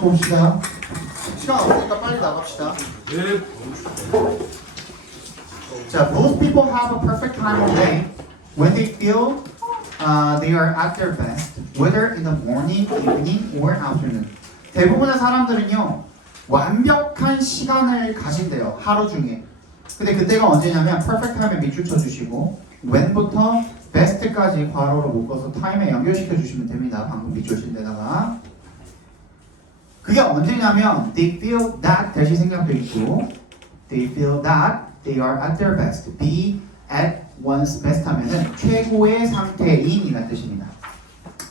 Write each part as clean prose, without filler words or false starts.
한번 봅시다. 시간 없으니까 빨리 나갑시다. 자, most people have a perfect time of day when they feel they are at their best, whether in the morning, evening, or afternoon. 대부분의 사람들은요, 완벽한 시간을 가진대요, 하루 중에. 근데 그때가 언제냐면 perfect time에 밑줄 쳐주시고 when부터 best까지 괄호로 묶어서 time에 연결시켜 주시면 됩니다. 방금 밑줄 친 데다가. 그게 언제냐면 they feel that 대시 생략도 있고 they feel that they are at their best. be at one's best 하면은 최고의 상태인이라는 뜻입니다.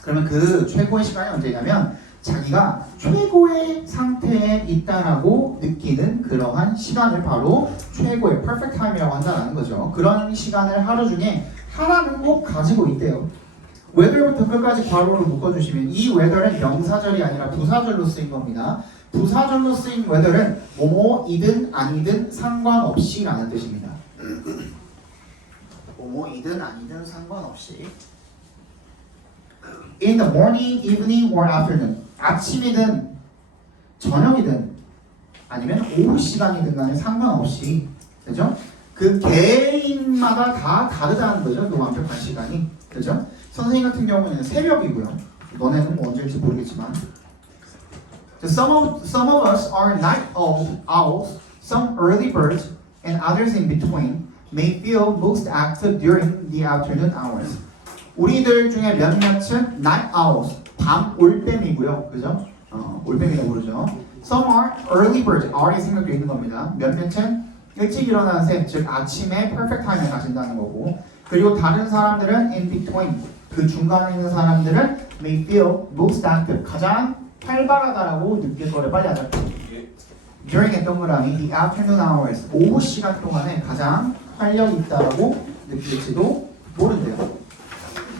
그러면 그 최고의 시간이 언제냐면 자기가 최고의 상태에 있다라고 느끼는 그러한 시간을 바로 최고의 perfect time이라고 한다는 거죠. 그런 시간을 하루 중에 하나는 꼭 가지고 있대요. whether부터 끝까지 괄호를 묶어주시면 이 whether은 명사절이 아니라 부사절로 쓰인 겁니다. 부사절로 쓰인 whether은 뭐뭐이든 아니든 상관없이 라는 뜻입니다. 뭐뭐이든 아니든 상관없이 in the morning, evening, or afternoon 아침이든 저녁이든 아니면 오후 시간이든 간에 상관없이 그죠? 그 개인마다 다 다르다는 거죠. 그 완벽한 시간이 그죠? 선생님 같은 경우는 새벽이고요. 너네는 뭐 언제일지 모르겠지만 some of us are night owls, some early birds, and others in between may feel most active during the afternoon hours. 우리들 중에 몇몇은 night owls, 밤 올빼미고요. 그죠? 올빼미라고 부르죠. Some are early birds, R이 생각되어 있는 겁니다. 몇몇은 일찍 일어나는 새, 즉 아침에 perfect time을 가진다는 거고 그리고 다른 사람들은 in between, 그 중간에 있는 사람들은 may feel most active, 가장 활발하다라고 느낄 거를 빨리 하자. During 동그라미 the afternoon hours, 오후 시간 동안에 가장 활력이 있다라고 느낄지도 모른대요.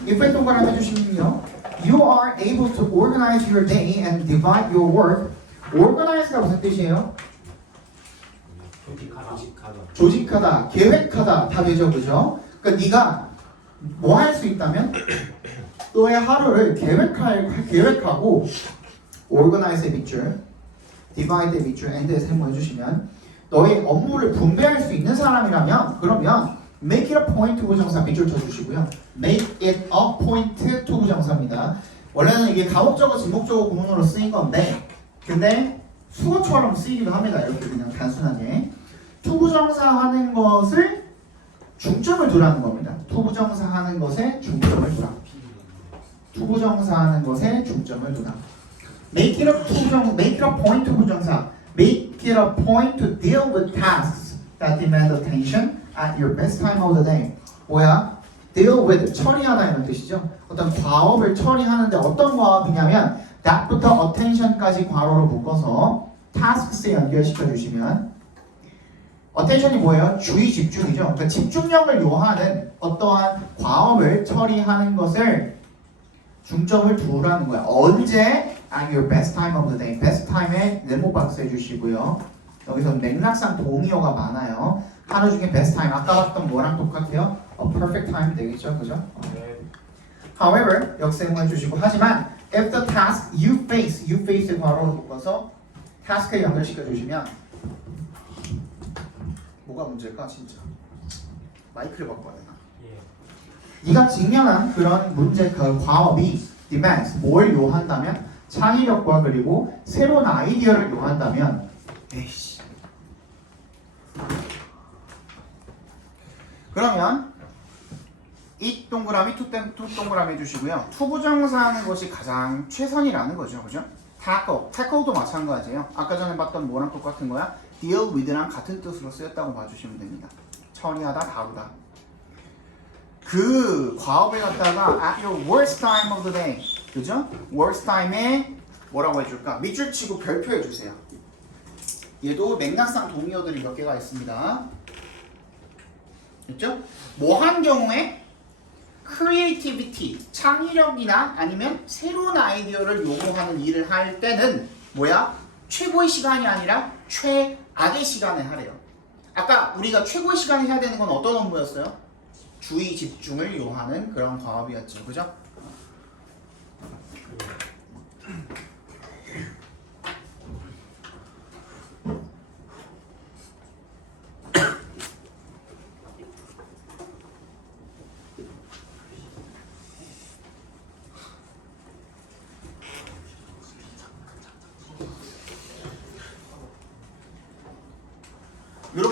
if 동그라미 해주시면요, you are able to organize your day and divide your work. organize가 무슨 뜻이에요? 조직하다, 계획하다 다 되죠, 그죠? 그러니까 네가 뭐 할 수 있다면 너의 하루를 계획하고 organize의 밑줄, divide의 밑줄, and의 세모 해주시면 너의 업무를 분배할 수 있는 사람이라면 그러면 make it a point 부정사 밑줄 쳐주시고요. make it a point to 부정사입니다. 원래는 이게 가목적어, 진목적어 구문으로 쓰인 건데 근데 수어처럼 쓰이기도 합니다. 이렇게 그냥 단순하게 투부정사 하는 것을 중점을 두라는 겁니다. 투부정사 하는 것에 중점을 두라. 투부정사 하는 것에 중점을 두라. make it a point to 부정사. make it a point to deal with tasks that demand attention at your best time of the day. 뭐야? deal with, 처리하다 이런 뜻이죠. 어떤 과업을 처리하는데 어떤 과업이냐면 that부터 attention까지 괄호로 묶어서 tasks에 연결시켜 주시면 attention이 뭐예요? 주의 집중이죠. 그러니까 집중력을 요하는 어떠한 과업을 처리하는 것을 중점을 두라는 거야. 언제? at your best time of the day. best time에 네모 박스 해주시고요. 여기서 맥락상 동의어가 많아요. 하루 중에 best time, 아까 봤던 뭐랑 똑같아요? a perfect time 되겠죠, 그죠? However, 역세모 해주시고 하지만 if the task you face의 괄호로 묶어서 task에 연결시켜 주시면 뭐가 문제일까 진짜? 마이크를 바꿔야 되나? 네가 직면한 그런 문제, 그 과업이 demands, 뭘 요한다면 창의력과 그리고 새로운 아이디어를 요한다면 에이씨. 그러면 이 동그라미, 투 동그라미 해주시고요. 투부정사 하는 것이 가장 최선이라는 거죠. 그죠? tackle도 마찬가지예요. 아까 전에 봤던 뭐랑 똑같은 거야? deal with랑 같은 뜻으로 쓰였다고 봐주시면 됩니다. 처리하다, 다루다. 그 과업에 갖다가 at your worst time of the day, 그죠? worst time에 뭐라고 해줄까? 밑줄 치고 별표 해주세요. 얘도 맥락상 동의어들이 몇 개가 있습니다. 있죠? 뭐 한 경우에 creativity, 창의력이나 아니면 새로운 아이디어를 요구하는 일을 할 때는 뭐야? 최고의 시간이 아니라 최악의 시간에 하래요. 아까 우리가 최고의 시간에 해야 되는 건 어떤 업무였어요? 주의 집중을 요하는 그런 과업이었죠. 그죠?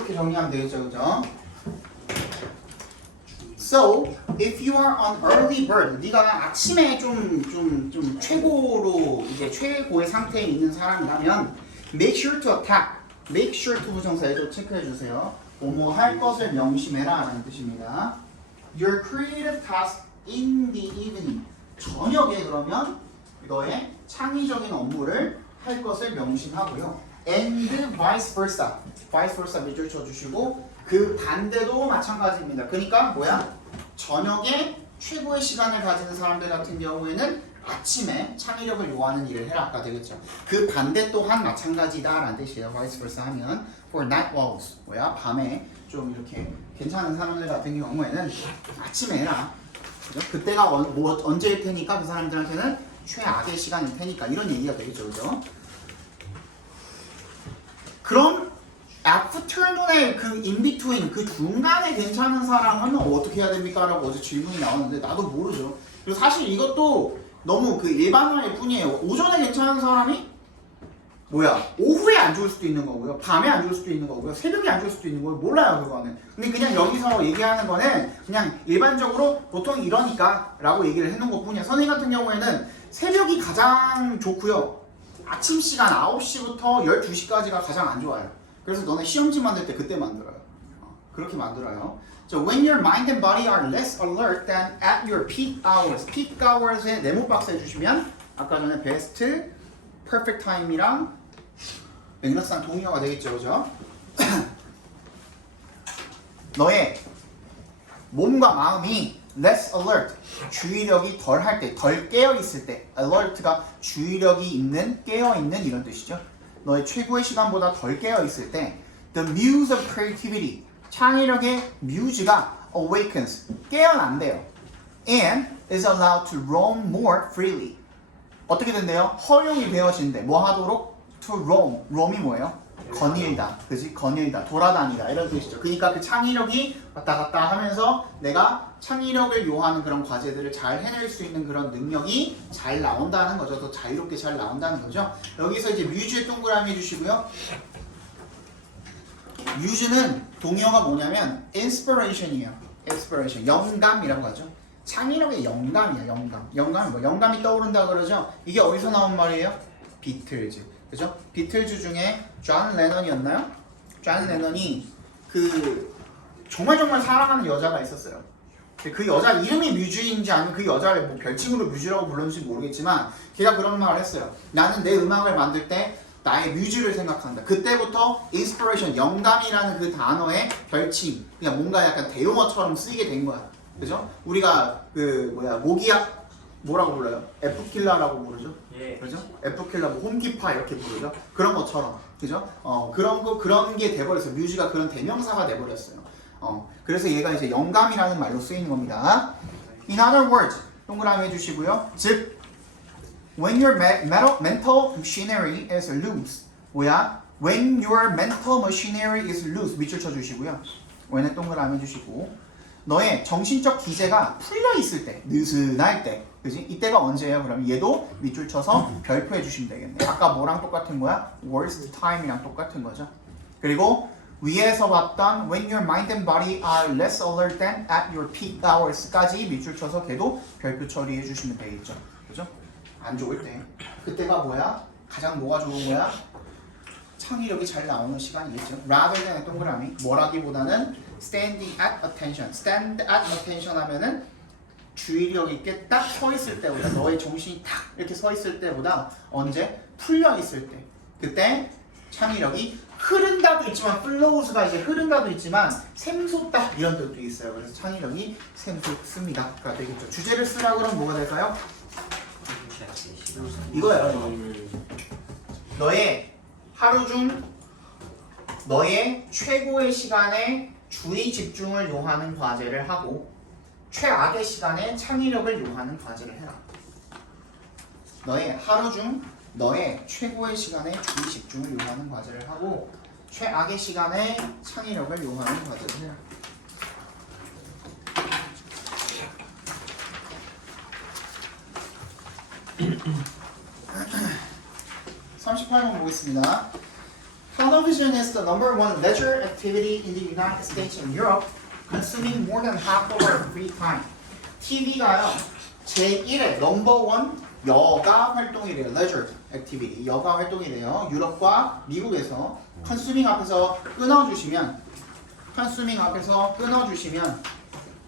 이렇게 정리하면 되겠죠, 그죠? So, if you are an early bird, 네가 아침에 좀 최고로 이제 최고의 상태에 있는 사람이라면, make sure to attack, make sure to 부정사에도 체크해 주세요. 뭐뭐 할 것을 명심해라라는 뜻입니다. Your creative task in the evening. 저녁에 그러면 너의 창의적인 업무를 할 것을 명심하고요. And vice versa. vice versa 밑줄 쳐주시고 그 반대도 마찬가지입니다. 그러니까 뭐야? 저녁에 최고의 시간을 가지는 사람들 같은 경우에는 아침에 창의력을 요하는 일을 해라 아까 되겠죠. 그 반대 또한 마찬가지다라는 뜻이에요. vice versa 하면 for night owls 뭐야? 밤에 좀 이렇게 괜찮은 사람들 같은 경우에는 아침에 해라. 그죠? 그때가 언제일 테니까 그 사람들한테는 최악의 시간일 테니까 이런 얘기가 되겠죠. 그죠? 그럼 afternoon에 그 in-between 그 중간에 괜찮은 사람은 어떻게 해야 됩니까? 라고 어제 질문이 나왔는데 나도 모르죠. 그리고 사실 이것도 너무 그 일반화일 뿐이에요. 오전에 괜찮은 사람이 뭐야? 오후에 안 좋을 수도 있는 거고요. 밤에 안 좋을 수도 있는 거고요. 새벽에 안 좋을 수도 있는 거고요. 몰라요 그거는. 근데 그냥 여기서 얘기하는 거는 그냥 일반적으로 보통 이러니까 라고 얘기를 해놓은 것 뿐이야. 선생님 같은 경우에는 새벽이 가장 좋고요. 아침 시간 9시부터 12시까지가 가장 안 좋아요. 그래서 너네 시험지 만들 때 그때 만들어요. 그렇게 만들어요. So when your mind and body are less alert than at your peak hours. peak hours에 네모 박스 해주시면 아까 전에 best, perfect time이랑 맥락상 동의어가 되겠죠, 그죠? 너의 몸과 마음이 less alert, 주의력이 덜 할 때, 덜 깨어 있을 때, alert가 주의력이 있는, 깨어 있는 이런 뜻이죠. 너의 최고의 시간보다 덜 깨어 있을 때, the muse of creativity, 창의력의 뮤즈가 awakens, 깨어난대요. And is allowed to roam more freely. 어떻게 된대요? 허용이 되어진대. 뭐 하도록? To roam. roam이 뭐예요? 거닐다. 그지? 거닐다. 돌아다니다. 이런 뜻이죠. 그러니까 그 창의력이 왔다 갔다 하면서 내가 창의력을 요하는 그런 과제들을 잘 해낼 수 있는 그런 능력이 잘 나온다는 거죠. 더 자유롭게 잘 나온다는 거죠. 여기서 이제 뮤즈의 동그라미 해주시고요. 뮤즈는 동의어가 뭐냐면 inspiration이에요. inspiration. 영감이라고 하죠. 창의력의 영감이야. 영감. 영감이 뭐? 영감이 떠오른다 그러죠. 이게 어디서 나온 말이에요? 비틀즈. 그죠? 비틀즈 중에 존 레넌이었나요? 존 레넌이 그 정말 사랑하는 여자가 있었어요. 그 여자 이름이 뮤즈인지 아니면 그 여자를 뭐 별칭으로 뮤즈라고 불렀는지 모르겠지만 걔가 그런 말을 했어요. 나는 내 음악을 만들 때 나의 뮤즈를 생각한다. 그때부터 inspiration, 영감이라는 그 단어의 별칭, 그냥 뭔가 약간 대용어처럼 쓰이게 된 거야. 그죠? 우리가 그 모기약 뭐라고 불러요? F킬러라고 부르죠? 예. 그죠? F킬러, 뭐 홈키파 이렇게 부르죠? 그런 것처럼, 그죠? 그런 게 돼버렸어요. 뮤즈가 그런 대명사가 돼버렸어요. 그래서 얘가 이제 영감이라는 말로 쓰이는 겁니다. In other words, 동그라미 해주시고요. 즉, when your mental machinery is loose, 뭐야? When your mental machinery is loose, 밑줄 쳐주시고요. when에 동그라미 해주시고. 너의 정신적 기제가 풀려 있을 때, 느슨할 때, 그지? 이때가 언제예요? 그럼 얘도 밑줄 쳐서 별표해 주시면 되겠네. 아까 뭐랑 똑같은 거야? worst time이랑 똑같은 거죠. 그리고 위에서 봤던 when your mind and body are less alert than at your peak hours까지 밑줄 쳐서 걔도 별표 처리해 주시면 되겠죠. 그죠? 안 좋을 때. 그때가 뭐야? 가장 뭐가 좋은 거야? 창의력이 잘 나오는 시간이겠죠. rather than 동그라미. 뭐라기보다는 standing at attention. stand at attention 하면은 주의력 있게 딱 서 있을 때보다 너의 정신이 딱 이렇게 서 있을 때보다 언제? 풀려 있을 때. 그때 창의력이 흐른다도 있지만 flows가 이제 흐른다도 있지만 샘솟다 이런 뜻도 있어요. 그래서 창의력이 샘솟습니다가 되겠죠. 주제를 쓰라 그러면 뭐가 될까요? 이거예요. 너의 하루 중 너의 최고의 시간에 주의 집중을 요하는 과제를 하고 최악의 시간에 창의력을 요하는 과제를 해라. 너의 하루 중 너의 최고의 시간에 주의 집중을 요하는 과제를 하고 최악의 시간에 창의력을 요하는 과제를 해라. (38번) 보겠습니다. Color Television is the number one leisure activity in the United States and Europe, consuming more than half of our free time. TV가요, 제1의 넘버원 여가 활동이래요. leisure activity, 여가 활동이래요. 유럽과 미국에서 consuming 앞에서 끊어주시면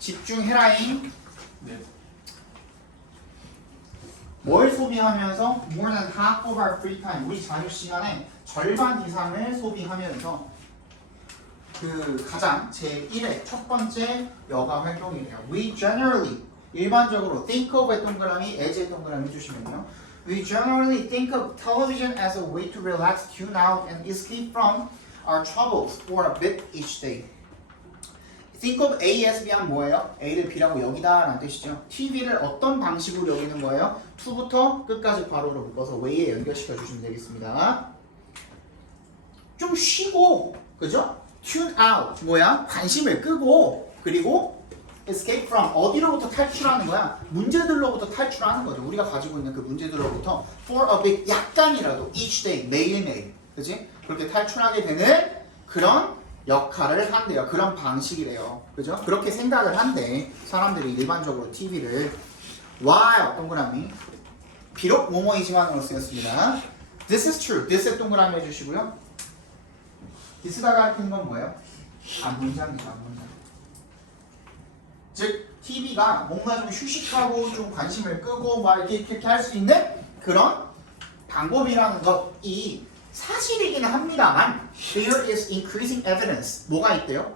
집중해라잉. 네. 뭘 소비하면서 more than half of our free time, 우리 자유 시간의 절반 이상을 소비하면서 그 가장 제1의 첫 번째 여가 활동이래요. We generally, 일반적으로 think of의 동그라미, as의 동그라미 해주시면요. We generally think of television as a way to relax, tune out, and escape from our troubles for a bit each day. Think of A as B하면 뭐예요? A를 B라고 여기다 라는 뜻이죠. TV를 어떤 방식으로 여기는 거예요? to부터 끝까지 괄호로 묶어서 way에 연결시켜 주시면 되겠습니다. 좀 쉬고, 그죠? tune out, 뭐야? 관심을 끄고, 그리고 escape from, 어디로부터 탈출하는 거야? 문제들로부터 탈출하는 거죠. 우리가 가지고 있는 그 문제들로부터 for a bit, 약간이라도 each day, 매일매일, 그지? 그렇게 탈출하게 되는 그런 역할을 한대요. 그런 방식이래요. 그죠? 그렇게 생각을 한대. 사람들이 일반적으로 TV를. while 동그라미. 비록 뭐뭐이지만으로 쓰였습니다. This is true. this에 동그라미 해주시고요. this가 가리키는 건 뭐예요? 문장이죠. 문장. 즉 TV가 뭔가 좀 휴식하고 좀 관심을 끄고 막 이렇게 할 수 있는 그런 방법이라는 것이 사실이긴 합니다만 there is increasing evidence. 뭐가 있대요?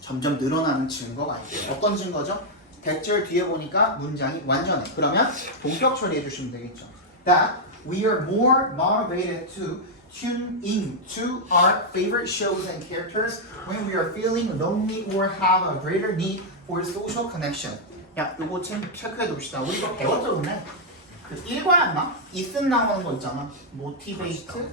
점점 늘어나는 증거가 있대요. 어떤 증거죠? 대절 뒤에 보니까 문장이 완전해. 그러면 동격 처리해 주시면 되겠죠. That we are more motivated to tune in to our favorite shows and characters when we are feeling lonely or have a greater need for social connection. 야, 요거 체크해 둡시다. 우리 이거 배웠죠, 오늘? 그 1과였나? 있음 나오는 거 있잖아. 모티베이트,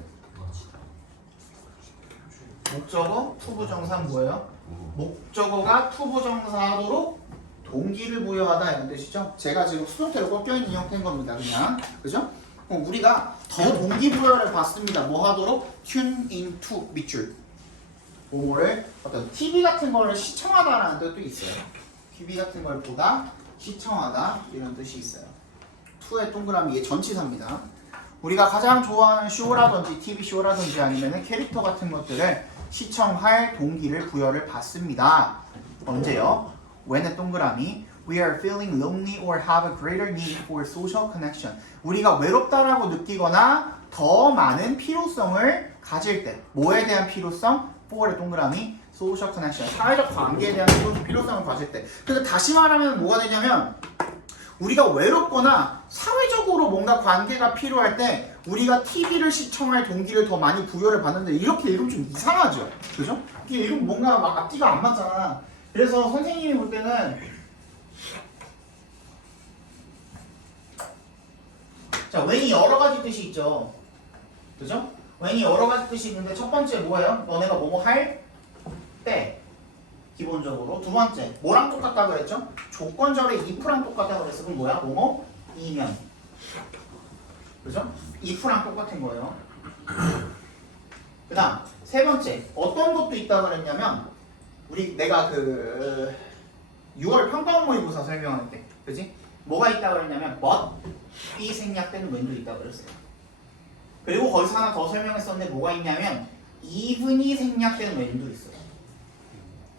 목적어, 투부정사 뭐예요? 목적어가 투부정사하도록 동기를 부여하다 이런 뜻이죠. 제가 지금 수동태로 꺾여있는 형태인 겁니다. 그냥. 그죠? 그럼 우리가 더 동기부여를 받습니다. 뭐 하도록? tune into 밑줄. 뭐를 어떤 TV 같은 거를 시청하다라는 뜻도 있어요. TV 같은 걸 보다, 시청하다 이런 뜻이 있어요. 투의 동그라미 얘 전치사입니다. 우리가 가장 좋아하는 쇼라든지 TV 쇼라든지 아니면 캐릭터 같은 것들을 시청할 동기를 부여를 받습니다. 언제요? when의 동그라미 we are feeling lonely or have a greater need for social connection. 우리가 외롭다라고 느끼거나 더 많은 필요성을 가질 때. 뭐에 대한 필요성? for의 동그라미 social connection. 사회적 관계에 대한 필요성을 가질 때. 그래서 다시 말하면 뭐가 되냐면 우리가 외롭거나 사회적으로 뭔가 관계가 필요할 때 우리가 TV를 시청할 동기를 더 많이 부여를 받는데 이렇게 읽으면 좀 이상하죠? 그죠? 이게 읽으면 뭔가 막 앞뒤가 안 맞잖아. 그래서 선생님이 볼 때는 자, when이 여러 가지 뜻이 있죠. 그죠? when이 여러 가지 뜻이 있는데 첫 번째 뭐예요? 너네가 뭐뭐 할 때. 기본적으로. 두 번째, 뭐랑 똑같다 그랬죠? 조건절의 if랑 똑같다 그랬어. 그럼 뭐야? 뭐뭐? 이면. 그죠? if랑 똑같은 거예요. 그 다음, 세 번째, 어떤 것도 있다 그랬냐면, 내가 그 6월 평가원 모의고사 설명할 때, 그지? 뭐가 있다 그랬냐면, but이 생략되는 when도 있다 그랬어요. 그리고 거기서 하나 더 설명했었는데, 뭐가 있냐면, even이 생략되는 when도 있어요.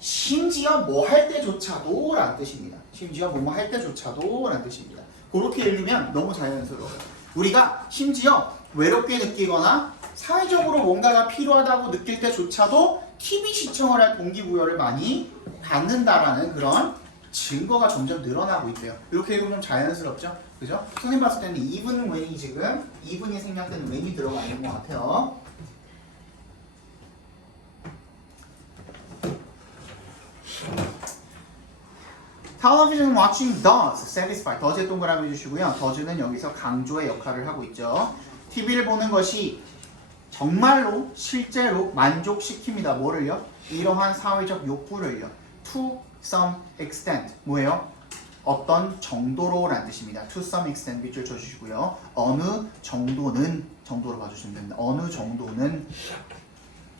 심지어 뭐 할 때조차도 라는 뜻입니다. 심지어 뭐뭐 할 때조차도 라는 뜻입니다. 그렇게 읽으면 너무 자연스러워요. 우리가 심지어 외롭게 느끼거나 사회적으로 뭔가가 필요하다고 느낄 때조차도 TV 시청을 할 동기부여를 많이 받는다라는 그런 증거가 점점 늘어나고 있대요. 이렇게 읽으면 자연스럽죠? 그죠? 선생님 봤을 때는 even when이 지금 even이 생략되는 when이 들어가 있는 것 같아요. Television watching does satisfy. does의 동그라미 해주시고요. does는 여기서 강조의 역할을 하고 있죠. TV를 보는 것이 정말로 실제로 만족시킵니다. 뭐를요? 이러한 사회적 욕구를요. To some extent. 뭐예요? 어떤 정도로 라는 뜻입니다. To some extent 밑줄 쳐주시고요. 어느 정도는 정도로 봐주시면 됩니다. 어느 정도는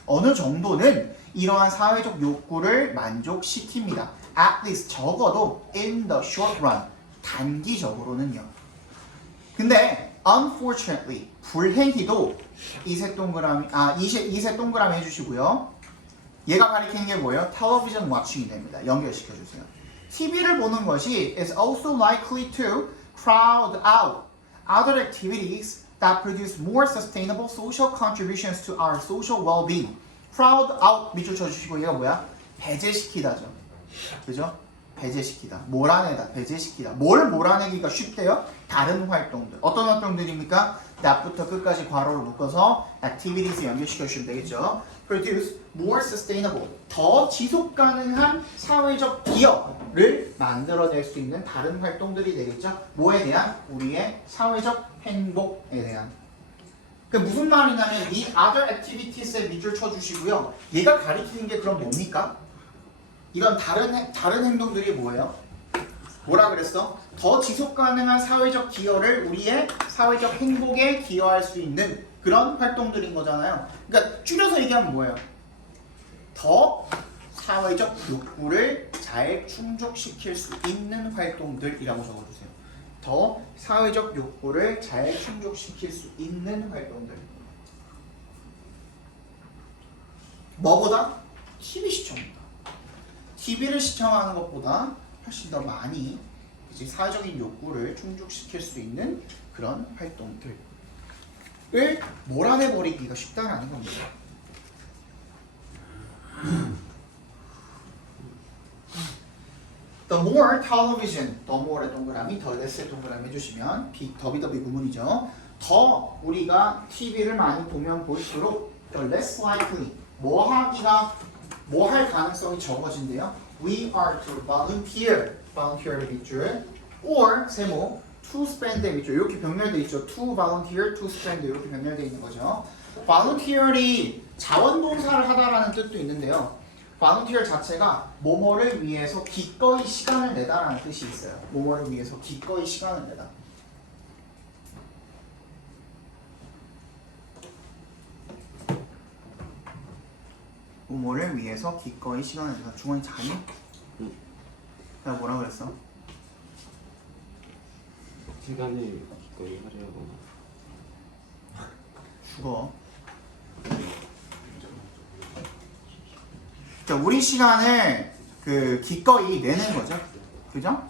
어느 정도는 이러한 사회적 욕구를 만족시킵니다. At least 적어도 in the short run 단기적으로는요. 근데 unfortunately 불행히도 이세 동그라미 해주시고요. 얘가 가리키는 게 뭐예요? television watching이 됩니다. 연결시켜주세요. TV를 보는 것이 is also likely to crowd out other activities that produce more sustainable social contributions to our social well-being. crowd out 밑줄 쳐주시고 얘가 뭐야? 배제시키다죠. 그죠? 배제시키다. 몰아내다. 배제시키다. 뭘 몰아내기가 쉽대요? 다른 활동들. 어떤 활동들입니까? that부터 끝까지 괄호를 묶어서 activities에 연결시켜주시면 되겠죠. produce more sustainable. 더 지속 가능한 사회적 기여를 만들어낼 수 있는 다른 활동들이 되겠죠. 뭐에 대한? 우리의 사회적 행복에 대한. 그 무슨 말이냐면 이 other activities에 밑줄 쳐주시고요. 얘가 가리키는 게 그럼 뭡니까? 이런 다른 행동들이 뭐예요? 뭐라 그랬어? 더 지속 가능한 사회적 기여를 우리의 사회적 행복에 기여할 수 있는 그런 활동들인 거잖아요. 그러니까 줄여서 얘기하면 뭐예요? 더 사회적 욕구를 잘 충족시킬 수 있는 활동들이라고 적어주세요. 더 사회적 욕구를 잘 충족시킬 수 있는 활동들. 뭐보다? TV 시청입니다. TV를 시청하는 것보다 훨씬 더 많이 이제 사회적인 욕구를 충족시킬 수 있는 그런 활동들을 몰아내버리기가 쉽다는 겁니다. The more television, the more의 동그라미, the less의 동그라미 해주시면 더비더비 구문이죠. 더 우리가 TV를 많이 보면 볼수록 the less likely 뭐 할 가능성이 적어진대요. We are to volunteer의 밑줄, or 세모, to spend의 밑줄 이렇게 병렬되어 있죠. to volunteer, to spend 이렇게 병렬되어 있는 거죠. volunteer이 자원봉사를 하다라는 뜻도 있는데요. volunteer 자체가 뭐뭐를 위해서 기꺼이 시간을 내다라는 뜻이 있어요. 뭐뭐를 위해서 기꺼이 시간을 내다. 뭐를 위해서 기꺼이 시간을 내다. 중원이 자니? 내가 뭐라 그랬어? 시간을 기꺼이 하려고. 죽어. 자, 우리 시간을 기꺼이 내는 거죠. 그죠?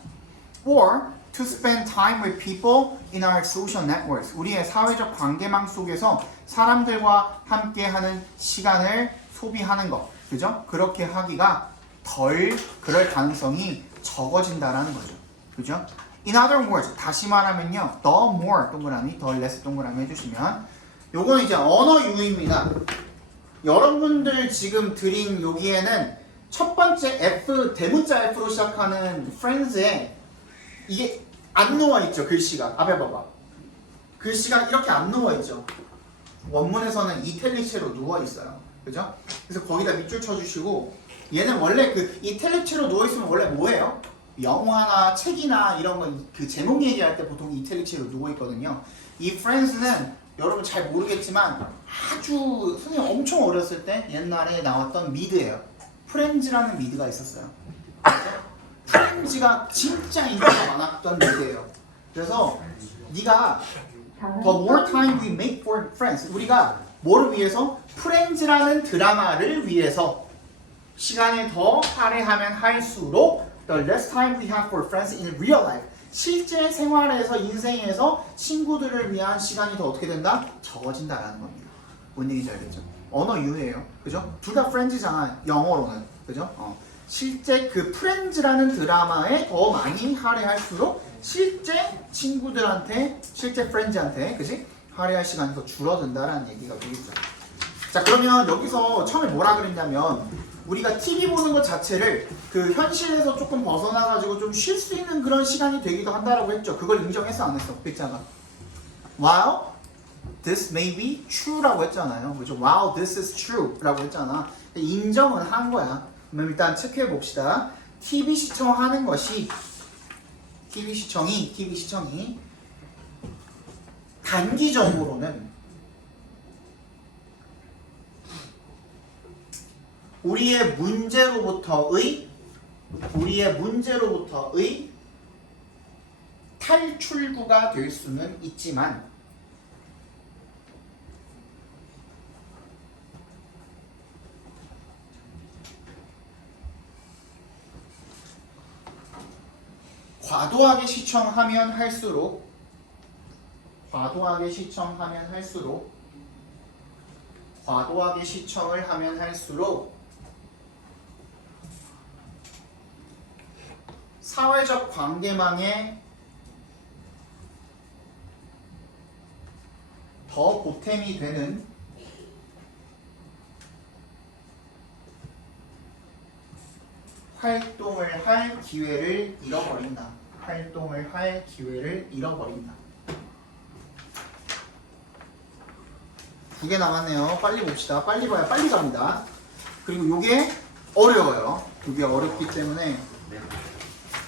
Or to spend time with people in our social networks. 우리의 사회적 관계망 속에서 사람들과 함께하는 시간을 소비하는 것. 그죠? 그렇게 하기가 덜 그럴 가능성이 적어진다라는 거죠. 그죠? In other words, 다시 말하면요. The more 동그라미, the less 동그라미 해주시면 요건 이제 언어 유희입니다. 여러분들 지금 드린 여기에는 첫 번째 F, 대문자 F로 시작하는 friends에 이게 안 누워있죠. 글씨가. 앞에 봐봐. 글씨가 이렇게 안 누워있죠. 원문에서는 이탈리체로 누워있어요. 그죠? 그래서 거기다 밑줄 쳐주시고 얘는 원래 이탈리체로 누워있으면 원래 뭐예요? 영화나 책이나 이런 거 그 제목 얘기할 때 보통 이탈리체로 누워있거든요. 이 friends는 여러분 잘 모르겠지만 아주 선생님 엄청 어렸을 때 옛날에 나왔던 미드예요. 프렌즈라는 미드가 있었어요. 프렌즈가 진짜 인기가 많았던 미드예요. 그래서 네가 The more time we make for friends 우리가 뭐를 위해서? 프렌즈라는 드라마를 위해서 시간을 더 할애하면 할수록 The less time we have for friends in real life 실제 생활에서 인생에서 친구들을 위한 시간이 더 어떻게 된다? 적어진다라는 겁니다. 뭔 얘기인지 알겠죠? 언어 유해예요. 그죠? 둘 다 프렌즈잖아. 영어로는. 그죠? 실제 그 프렌즈라는 드라마에 더 많이 할애할수록 실제 친구들한테, 실제 프렌즈한테, 그지? 할애할 시간이 더 줄어든다라는 얘기가 되겠죠. 자, 그러면 여기서 처음에 뭐라 그랬냐면 우리가 TV 보는 것 자체를 그 현실에서 조금 벗어나가지고 좀 쉴 수 있는 그런 시간이 되기도 한다라고 했죠. 그걸 인정했어 안 했어? 글자가. While this may be true라고 했잖아요. 그죠? While this is true라고 했잖아. 인정은 한 거야. 그럼 일단 체크해 봅시다. TV 시청하는 것이 TV 시청이 단기적으로는 우리의 문제로부터의 탈출구가 될 수는 있지만 과도하게 시청하면 할수록 과도하게 시청을 하면 할수록 사회적 관계망에 더 보탬이 되는 활동을 할 기회를 잃어버린다. 두 개 남았네요. 빨리 봅시다. 빨리 봐야 빨리 갑니다. 그리고 요게 어려워요. 이게 어렵기 때문에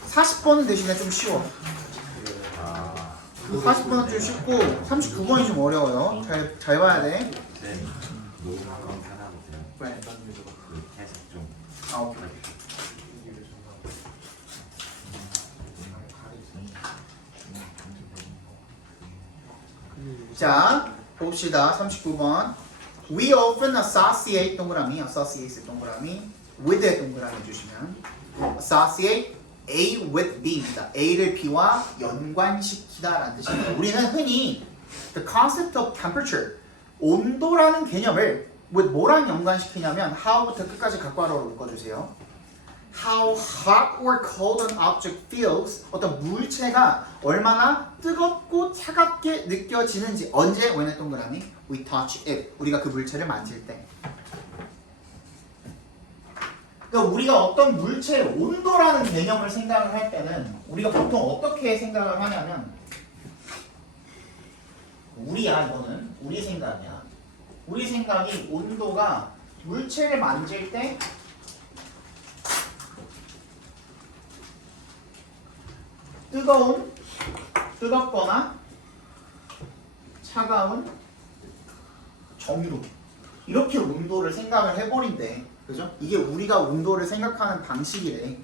40번은 대신에 좀 쉬워. 40번은 좀 쉽고 39번이 좀 어려워요. 잘 봐야 돼. 왜? 아, 오케이. 자, 봅시다. 39번. We often associate 동그라미 with의 동그라미 해주시면 associate A with B입니다. A를 B와 연관시키다 라는 뜻입니다. 우리는 흔히 the concept of temperature, 온도라는 개념을 with 뭐랑 연관시키냐면 how부터 끝까지 각괄호로 묶어주세요. How hot or cold an object feels, 어떤 물체가 얼마나 뜨겁고 차갑게 느껴지는지 언제 when 동그라미 we touch it, 우리가 그 물체를 만질 때. 그러니까 우리가 어떤 물체의 온도라는 개념을 생각을 할 때는 우리가 보통 어떻게 생각을 하냐면 이거는 우리 생각이야. 우리 생각이 온도가 물체를 만질 때 뜨겁거나 차가운 정도 이렇게 온도를 생각을 해버린대. 그죠? 이게 우리가 온도를 생각하는 방식이래.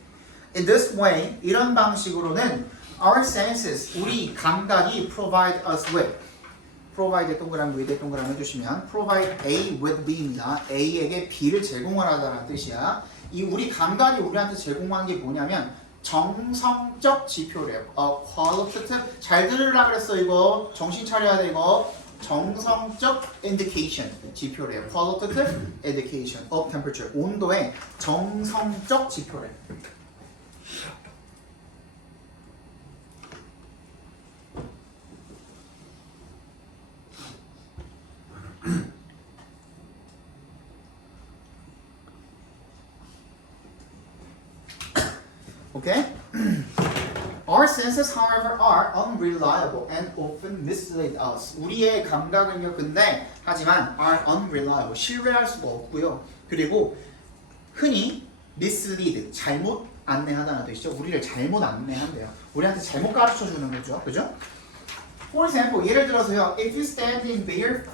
In this way, 이런 방식으로는 our senses, 우리 감각이 provide us with, provide 동그라미 with 동그라미 해주시면 provide A with B입니다. A에게 B를 제공하다라는 뜻이야. 이 우리 감각이 우리한테 제공한 게 뭐냐면 정성적 지표래요. qualitative, 잘 들으려고 그랬어 이거. 정신 차려야 돼 이거. 정성적 indication, 지표래요. qualitative indication of temperature, 온도의 정성적 지표래. Okay? Our senses, however, are unreliable and often mislead us. 우리의 감각은요, 근데 하지만 are unreliable, 신뢰할 수가 없고요. 그리고 흔히 mislead, 잘못 안내하다는 뜻이죠. 우리를 잘못 안내한대요. 우리한테 잘못 가르쳐 주는 거죠, 그죠? For example, 예를 들어서요, if you stand in bare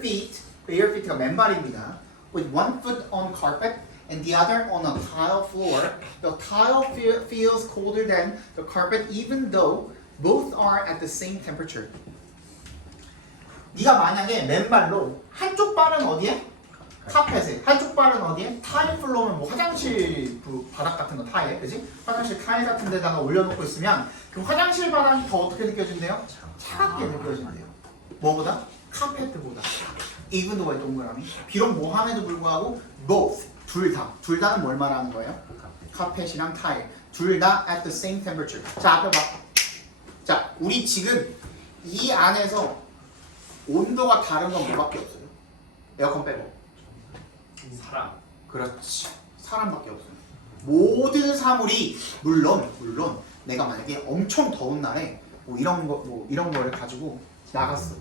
feet가 맨발입니다. With one foot on carpet and the other on a tile floor, the tile feels colder than the carpet even though both are at the same temperature. 네가 만약에 맨발로 한쪽 발은 어디에? 카펫에. 한쪽 발은 어디에? 타일 플로어면 뭐 화장실 그 바닥 같은 거 타일, 그지? 화장실 타일 같은 데다가 올려놓고 있으면 그 화장실 바닥이 더 어떻게 느껴진대요? 차갑게 느껴진대요. 뭐보다? 카페트보다. even though 동그라미. 비록 뭐함에도 불구하고 both. 둘 다는 뭘 말하는 거예요? 카펫이랑 타일. 둘 다 at the same temperature. 자, 앞에 봐. 자, 우리 지금 이 안에서 온도가 다른 건 뭐밖에 없어요? 에어컨 빼고. 사람. 그렇지. 사람밖에 없어요. 모든 사물이 물론 내가 만약에 엄청 더운 날에 뭐 이런 거를 가지고 나갔어.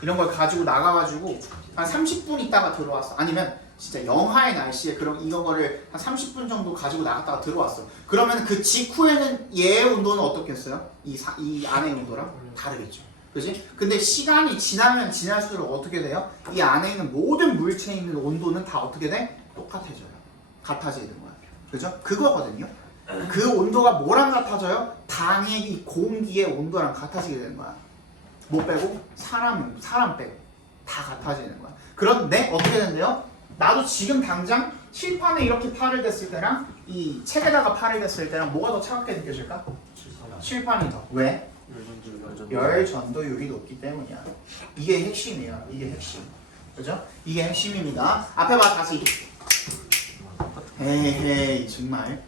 이런 걸 가지고 나가가지고 한 30분 있다가 들어왔어. 아니면 진짜 영하의 날씨에 이런 거를 한 30분 정도 가지고 나갔다가 들어왔어. 그러면 그 직후에는 얘의 온도는 어떻겠어요? 이 안의 온도랑 다르겠죠. 그지? 근데 시간이 지나면 지날수록 어떻게 돼요? 이 안에 있는 모든 물체에 있는 온도는 다 어떻게 돼? 똑같아져요. 같아지는 거야. 그죠? 그거거든요. 그 온도가 뭐랑 같아져요? 방의 이 공기의 온도랑 같아지게 되는 거야. 뭐 빼고? 사람 빼고 다 같아지는 거야. 그런데 어떻게 된대요? 나도 지금 당장 칠판에 이렇게 팔을 댔을 때랑 이 책에다가 팔을 댔을 때랑 뭐가 더 차갑게 느껴질까? 칠판이 더. 왜? 열 전도율이 높기 때문이야. 이게 핵심이에요. 이게 핵심. 그죠? 이게 핵심입니다. 앞에 봐 다시. 에헤이 정말.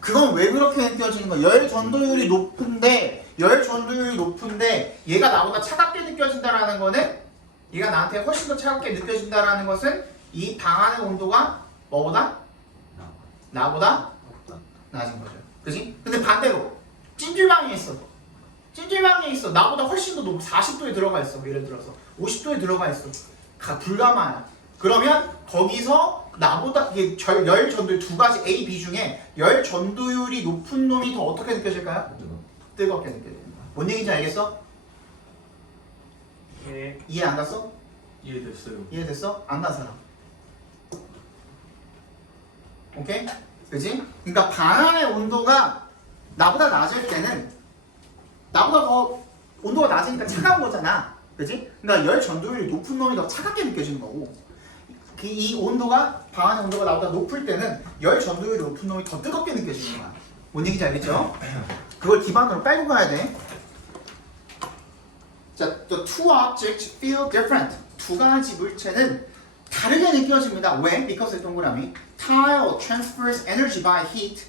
그건 왜 그렇게 느껴지는 거야? 열 전도율이 높은데 얘가 나보다 차갑게 느껴진다라는 거는 얘가 나한테 훨씬 더 차갑게 느껴진다라는 것은 이 방 안의 온도가 뭐보다? 나보다 낮은 거죠. 그지? 근데 반대로 찜질방에 있어. 나보다 훨씬 더 높고 40도에 들어가 있어. 예를 들어서 50도에 들어가 있어. 불가마야. 그러면 거기서 나보다 이게 열 전도율 두 가지 A, B 중에 열 전도율이 높은 놈이 더 어떻게 느껴질까요? 뜨겁게 느껴집니다. 뭔 얘기인지 알겠어? 예. 이해 안 갔어? 이해됐어요. 이해됐어? 안 간 사람. 오케이? 그지? 그러니까 방 안의 온도가 나보다 낮을 때는 나보다 더 온도가 낮으니까 차가운 거잖아. 그지? 그러니까 열 전도율이 높은 놈이 더 차갑게 느껴지는 거고 이 온도가 방 안의 온도가 나보다 높을 때는 열 전도율이 높은 놈이 더 뜨겁게 느껴지는 거야. 뭔 얘기인지 알겠죠? 그걸 기반으로 빨고 가야 돼. 자, the two objects feel different. 두 가지 물체는 다르게 느껴집니다. 왜? because 동그라미 tile transfers energy by heat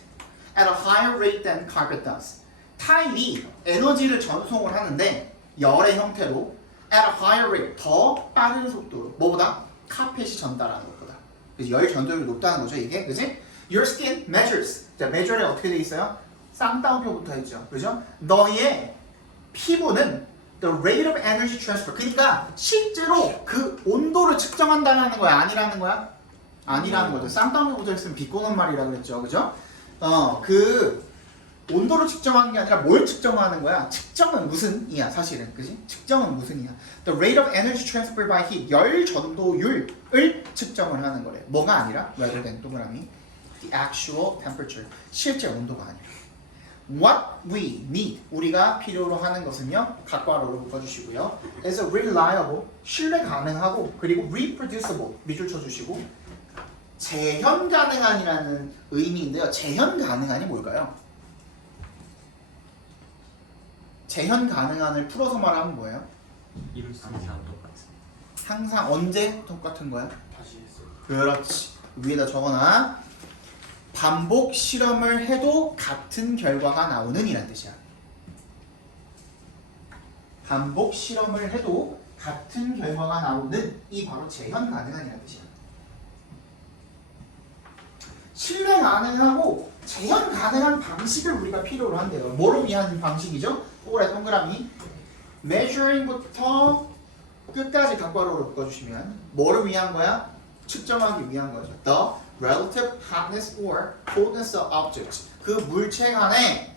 at a higher rate than carpet does. 타일이 에너지를 전송을 하는데 열의 형태로 at a higher rate 더 빠른 속도로 뭐보다? 카펫이 전달하는 것보다. 그래서 열 전도율이 높다는 거죠 이게. 그지? Your skin measures. 자, measure에 어떻게 돼 있어요? 쌍따옴표 붙어 있죠. 그죠? 너의 피부는 the rate of energy transfer. 그러니까 실제로 그 온도를 측정한다는 거야? 아니라는 거야? 아니라는 거죠. 쌍따옴표 붙어 있으면 비꼬는 말이라고 그랬죠. 그죠? 그 온도를 측정하는 게 아니라 뭘 측정하는 거야? 측정은 무슨이야 사실은. 그지? 측정은 무슨이야? The rate of energy transfer by heat. 열 전도율을 측정을 하는 거래. 뭐가 아니라? rather than 동그라미 the actual temperature. 실제 온도가 아니라. What we need. 우리가 필요로 하는 것은요. 각괄호로 묶어주시고요. is a reliable. 신뢰 가능하고 그리고 reproducible. 밑줄 쳐주시고 재현 가능한이라는 의미인데요. 재현 가능한이 뭘까요? 재현 가능한을 풀어서 말하면 뭐예요? 이룰 수 있는 한 똑같은. 항상 언제 똑같은 거야? 다시 했어요. 그렇지. 위에다 적어놔. 반복 실험을 해도 같은 결과가 나오는 이란 뜻이야. 반복 실험을 해도 같은 결과가 나오는 이 바로 재현 가능한이란 뜻이야. 신뢰 가능하고 재현 가능한 방식을 우리가 필요로 한대요. 뭐를 위한 방식이죠? 오래 동그라미 measuring부터 끝까지 각괄호로 묶어주시면 뭐를 위한 거야? 측정하기 위한 거죠. The relative hotness or coldness of objects. 그 물체 간의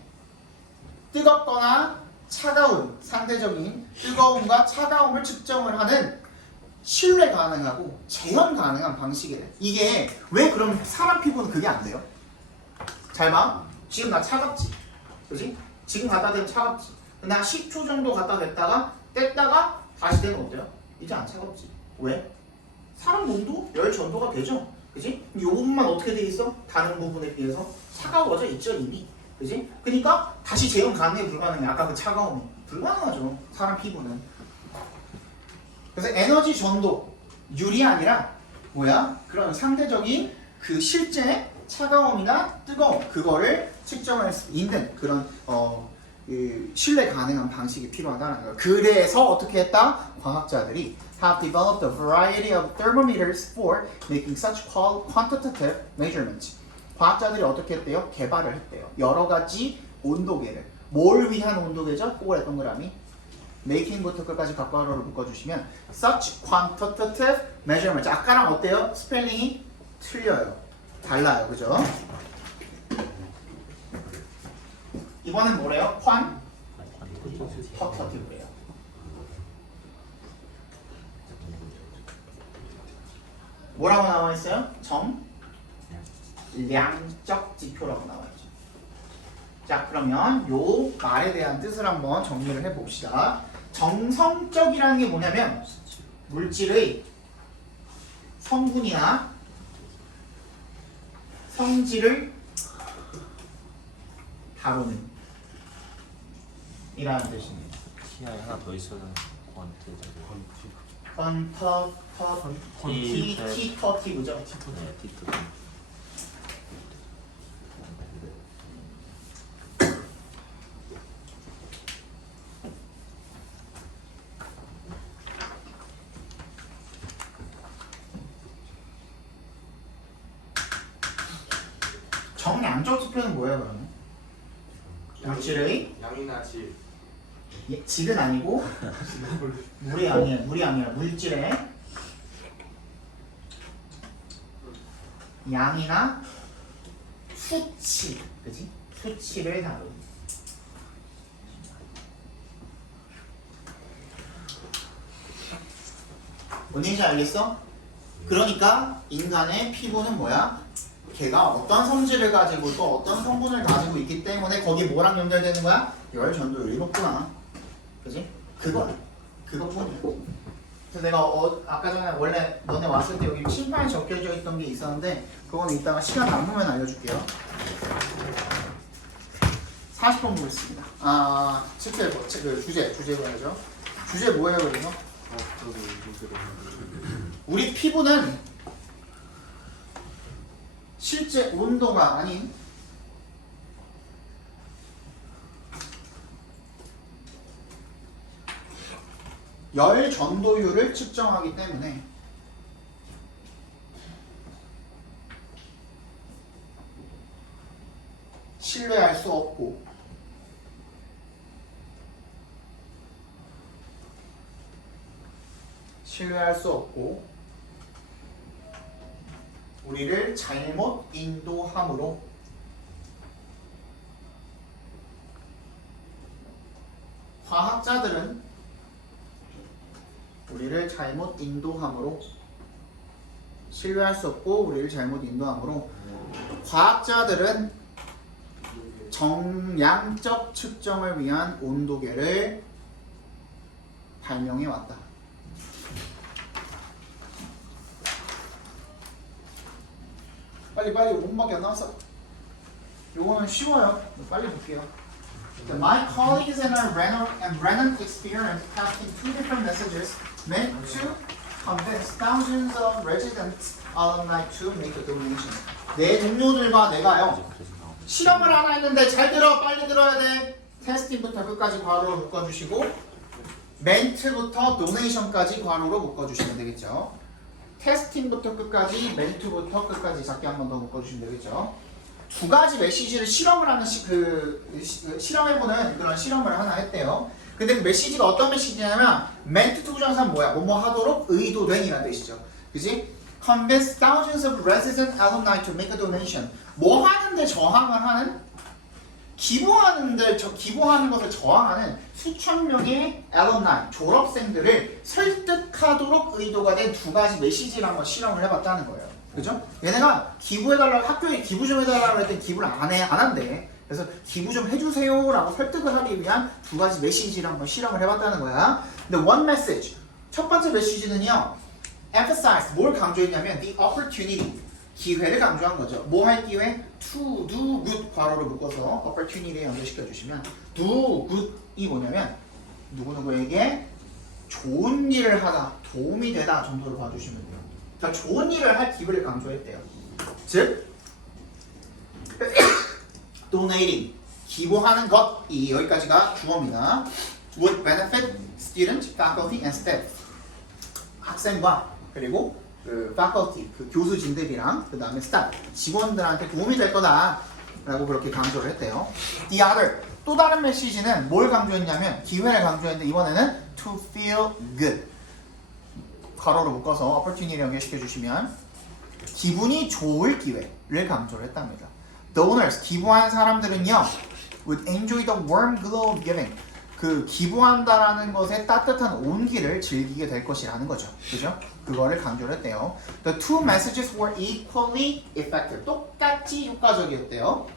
뜨겁거나 차가운 상대적인 뜨거움과 차가움을 측정을 하는 신뢰 가능하고 재현 가능한 방식이래. 이게 왜 그럼 사람 피부는 그게 안 돼요? 잘 봐. 지금 나 차갑지? 그지? 지금 갖다 대면 차갑지? 나 10초 정도 갖다 댔다가 뗐다가 다시 되면 어때요? 이제 안 차갑지? 왜? 사람 몸도 열 전도가 되죠? 그지? 이 부분만 어떻게 돼 있어? 다른 부분에 비해서 차가워져 있죠 이미. 그지? 그러니까 다시 재현 가능해 불가능해? 아까 그 차가움이 불가능하죠 사람 피부는. 그래서 에너지 전도율이 아니라 뭐야? 그런 상대적인 그 실제 차가움이나 뜨거움 그거를 측정할 수 있는 그런 그 신뢰 가능한 방식이 필요하다는 거예요. 그래서 어떻게 했다? 과학자들이 have developed a variety of thermometers for making such quantitative measurements. 과학자들이 어떻게 했대요? 개발을 했대요. 여러 가지 온도계를. 뭘 위한 온도계죠? 꼬그레 동그라미. making부터 끝까지 각괄호를 묶어주시면 such quantitative measurements. 아까랑 어때요? 스펠링이 틀려요. 달라요. 그죠? 이번엔 뭐래요? quantitative래요. 뭐라고 나와 있어요? 정량적 지표라고 나와 있죠. 자, 그러면 요 말에 대한 뜻을 한번 정리를 해봅시다. 정성적이라는 게 뭐냐면 물질의 성분이나 성질을 다루는 이라는 뜻입니다. TI 하나 더 있어야 퀀터티브죠. 네, 티트. 정량적 지표는 뭐예요, 그러면? 물질의 양이나 질. 질은 아니고 물이 아니라 물질의 양이나 수치, 그지? 수치를 다루는. 뭔지 알겠어? 그러니까 인간의 피부는 뭐야? 걔가 어떤 성질을 가지고 또 어떤 성분을 가지고 있기 때문에 거기 뭐랑 연결되는 거야? 열 전도율이 높구나. 그지? 그것뿐이야. 그래서 내가 아까 전에 원래 너네 왔을 때 여기 칠판에 적혀져 있던 게 있었는데 그거는 이따가 시간 남으면 알려줄게요. 40번 보겠습니다. 아, 7회 그 주제 봐야죠. 주제 뭐예요, 그래서? 우리 피부는 실제 온도가 아닌 열 전도율을 측정하기 때문에 신뢰할 수 없고 우리를 잘못 인도함으로 과학자들은 우리를 잘못 인도함으로 신뢰할 수 없고 우리를 잘못 인도함으로 과학자들은 정량적 측정을 위한 온도계를 발명해 왔다. 빨리 5분밖에 안 남았어. 요거는 쉬워요. 빨리 볼게요. My colleagues and Brennan experienced testing two different messages meant to convince thousands of residents alumni to make a donation. 내 동료들과 내가요 실험을 하나 했는데 잘 들어, 빨리 들어야 돼. 테스팅부터 끝까지 괄호로 묶어주시고 멘트부터 도네이션까지 괄호로 묶어주시면 되겠죠. 테스팅부터 끝까지, 멘트부터 끝까지 작게 한 번 더 묶어주시면 되겠죠. 두 가지 메시지를 실험을 하는 실험해보는 그런 실험을 하나 했대요. 근데 그 메시지가 어떤 메시지냐면 멘트 투 부정사는 뭐야? 뭐뭐 하도록 의도된이라는 뜻이죠. 그지? Convince thousands of resident alumni to make a donation. 뭐 하는데 저항을 하는? 기부하는 것을 저항하는 수천 명의 alumni, 졸업생들을 설득하도록 의도가 된 두 가지 메시지를 한번 실험을 해봤다는 거예요. 그죠? 얘네가 기부해달라고, 학교에 기부 좀 해달라고 했더니 기부를 안 한대. 그래서 기부 좀 해주세요 라고 설득을 하기 위한 두 가지 메시지를 한번 실험을 해봤다는 거야. 근데 one message, 첫 번째 메시지는요, emphasize, 뭘 강조했냐면 the opportunity, 기회를 강조한 거죠. 뭐 할 기회? to do good, 괄호를 묶어서 opportunity에 연결시켜 주시면 do good이 뭐냐면 누구누구에게 좋은 일을 하다, 도움이 되다 정도로 봐주시면 돼요. 그러니까 좋은 일을 할 기회를 강조했대요. 즉 donating, 기부하는 것이 여기까지가 주어입니다. would benefit students, faculty and staff, 학생과 그리고 그 faculty, 그 교수진들이랑 그 다음에 staff, 직원들한테 도움이 될 거다 라고 그렇게 강조를 했대요. The other, 또 다른 메시지는 뭘 강조했냐면 기회를 강조했는데 이번에는 to feel good, 괄호로 묶어서 opportunity를 연결시켜 주시면 기분이 좋을 기회를 강조를 했답니다. Donors, 기부한 사람들은요 would enjoy the warm glow of giving, 그 기부한다라는 것에 따뜻한 온기를 즐기게 될 것이라는 거죠. 그죠? 그거를 강조를 했대요. The two messages were equally effective. 똑같이 효과적이었대요.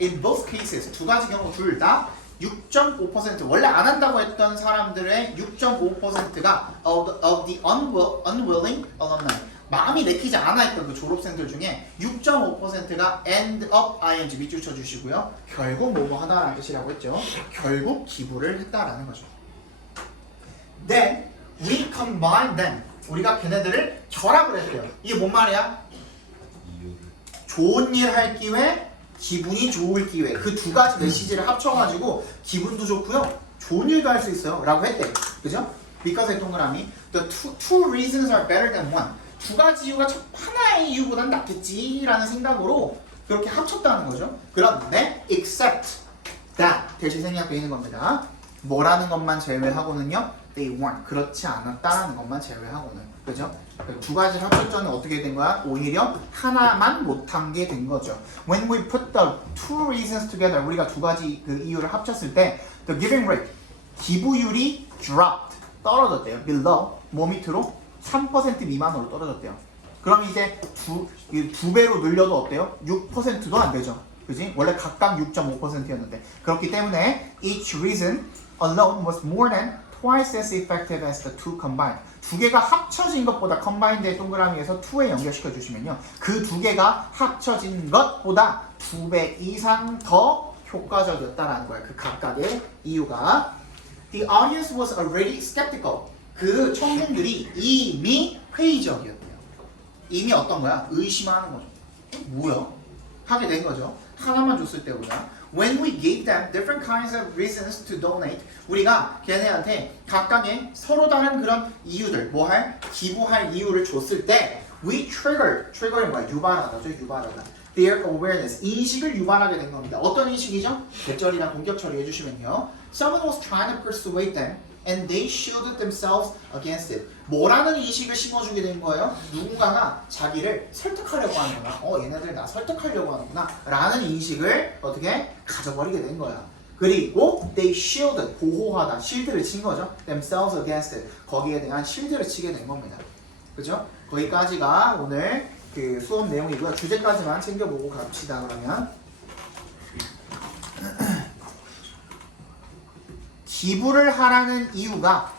In both cases, 두 가지 경우 둘 다 6.5% 원래 안 한다고 했던 사람들의 6.5%가 of the unwilling alumni 마음이 내키지 않아 했던 그 졸업생들 중에 6.5%가 end up ing 밑줄 쳐주시고요. 결국 뭐뭐 하다라는 뜻이라고 했죠. 결국 기부를 했다라는 거죠. Then we combine them. 우리가 걔네들을 결합을 했대요. 이게 뭔 말이야? 좋은 일 할 기회, 기분이 좋을 기회. 그 두 가지 메시지를 합쳐가지고 기분도 좋고요. 좋은 일도 할 수 있어요. 라고 했대. 그죠? because 동그라미 The two reasons are better than one. 두 가지 이유가 하나의 이유보단 낫겠지라는 생각으로 그렇게 합쳤다는 거죠. 그런데 except that 대신 생략되어 있는 겁니다. 뭐라는 것만 제외하고는요. They weren't. 그렇지 않았다라는 것만 제외하고는. 그죠? 두 가지를 합쳤더니 어떻게 된 거야? 오히려 하나만 못한 게 된 거죠. When we put the two reasons together, 우리가 두 가지 그 이유를 합쳤을 때 the giving rate, 기부율이 dropped, 떨어졌대요. below, 뭐 밑으로? 3% 미만으로 떨어졌대요. 그럼 이제 두 배로 늘려도 어때요? 6%도 안 되죠. 그지? 원래 각각 6.5%였는데 그렇기 때문에 each reason alone was more than twice as effective as the two combined. 두 개가 합쳐진 것보다 combined의 동그라미에서 to에 연결시켜 주시면요. 그 두 개가 합쳐진 것보다 2배 이상 더 효과적이었다라는 거예요. 그 각각의 이유가. The audience was already skeptical. 그 청중들이 이미 회의적이었대요. 이미 어떤 거야? 의심하는 거죠. 뭐야? 하게 된 거죠. 하나만 줬을 때보다. When we gave them different kinds of reasons to donate, 우리가 걔네한테 각각의 서로 다른 그런 이유들, 뭐 할? 기부할 이유를 줬을 때 we trigger이 뭐야? 유발하다죠. 유발하다. Their awareness, 인식을 유발하게 된 겁니다. 어떤 인식이죠? 대절이나 공격 처리해 주시면요. Someone was trying to persuade them and they shielded themselves against it. 뭐라는 인식을 심어주게 된 거예요? 누군가가 자기를 설득하려고 하는구나. 얘네들 나 설득하려고 하는구나. 라는 인식을 어떻게 가져버리게 된 거야. 그리고 they shielded, 보호하다, 실드를 친 거죠. themselves against it. 거기에 대한 실드를 치게 된 겁니다. 그죠? 거기까지가 오늘 그 수업 내용이고요. 주제까지만 챙겨보고 갑시다. 그러면 기부를 하라는 이유가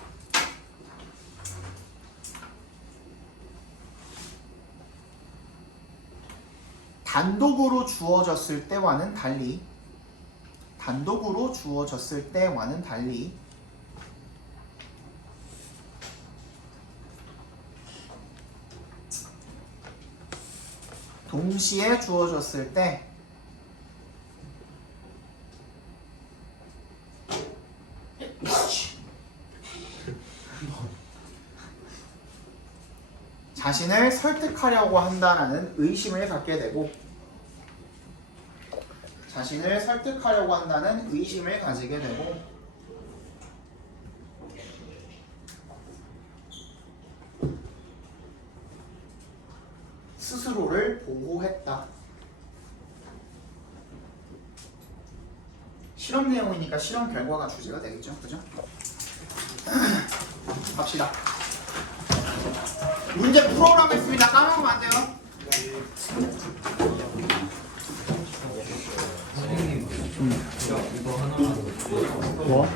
단독으로 주어졌을 때와는 달리 동시에 주어졌을 때 자신을 설득하려고 한다는 의심을 갖게 되고 자신을 설득하려고 한다는 의심을 가지게 되고 스스로를 보호했다. 실험 내용이니까 실험 결과가 주제가 되겠죠. 그죠? 갑시다. 문제 풀어오라고 했습니다. 까먹으면 안 돼요. 선생님, 이거 하나만 뭐?